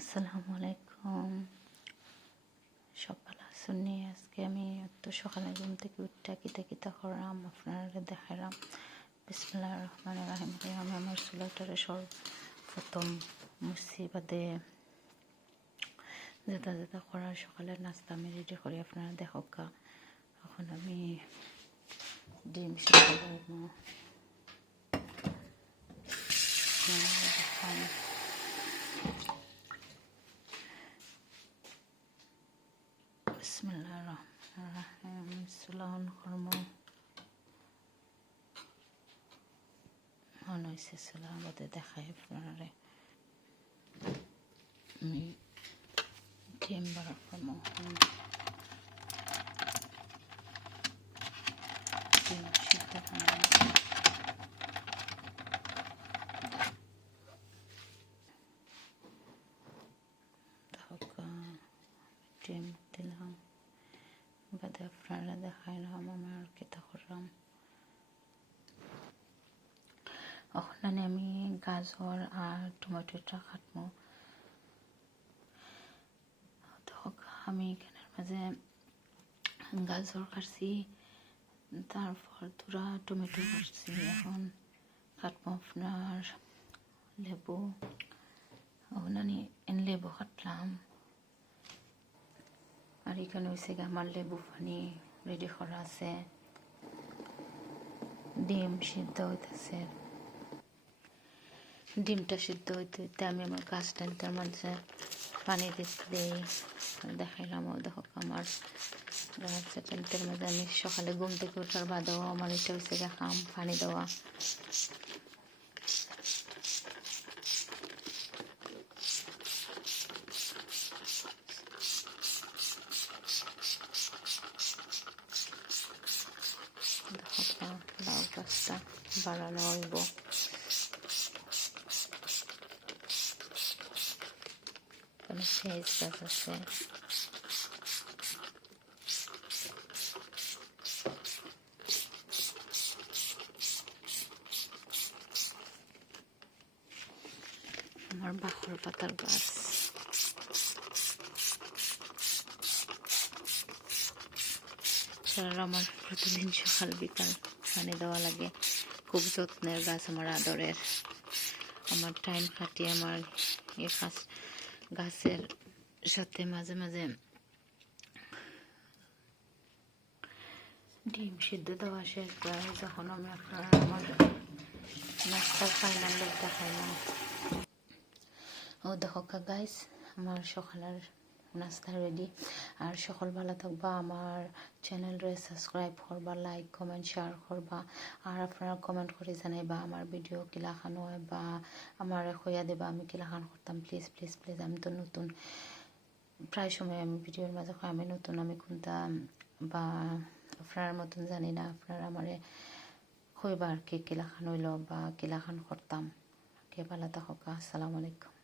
আসসালামু আলাইকুম। সকাল আসুনি আজকে আমি এত সকালে ঘুম থেকে উঠতে কিতা করলাম আপনারা দেখালাম। বিসমিল্লাহির রহমানির রহিম। আমি আমার চুলাটারে সর্বপ্রথম মুছি বাদে যেটা করার সকালের নাস্তা আমি রেডি করি, আপনারা দেখোকা। এখন আমি ডিম সিদ্ধ করবো। বিসমিল্লাহির রহমানির রহিম। চুলান কর্ম মনে হয়েছে চুলার মধ্যে দেখাই আপনারে। আমি ডিম বার কর্ম ডিম সিদ্ধ ডিম দিলাম বাদে আপনারা দেখাইলাম আমার কিতা করলাম। ওখানে আমি গাজর আর টমেটোটা কাটবো। আমি এখানের মাঝে গাজর কাটছি, তারপর তোরা টমেটো কাটছি। এখন কাটবো আপনার লেবু। ওখানে লেবু কাটলাম, আর এখানে হয়েছে আমার লেবু পানি রেডি করা আছে। ডিম সিদ্ধ হইতেছে, ডিমটা সিদ্ধ হইতে হইতে আমি আমার গাছটার মাঝে পানি দিই দেখাইলাম। দেখো আমার গাছের মধ্যে আমি সকালে ঘুম থেকে ওঠার বাদেও আমার এটা হচ্ছে খাম পানি দেওয়া। লাউ গাছটা বাড়ানো হইব। পেঁয়াজ গাছ আছে, আমার বাখর পাতার গাছ। আমার প্রতিদিন সকাল বিকাল পানি দেওয়া লাগে। খুব যত্নের গাছ, আমার আদরের। আমার টাইম কাটিয়ে আমার এই গাছের সাথে মাঝে মাঝে ডিম সিদ্ধ দেওয়া শেষ করে যখন আমি আপনারা আমার নাস্তার ফাইনাল লুকটা খাইলাম। ও দেখো গাইস, আমার সকালের নাস্তা রেডি। আর সকল ভালো থাকবা, আমার চ্যানেলরে সাবস্ক্রাইব করবা, লাইক কমেন্ট শেয়ার করবা। আর আপনারা কমেন্ট করে জানাইবা আমার ভিডিও কিলাখান হয় বা আমার হইয়া দেবা আমি কিলাখান করতাম। Please please please. আমি তো নতুন, প্রায় সময় আমি ভিডিওর মাঝে আমি নতুন, আমি কোনটা বা আপনার মতন জানি না। আপনারা আমারে হইবা আর কি কিলাখান হইল বা কিলাখান করতাম। কে ভালো থাকা। আসসালামু আলাইকুম।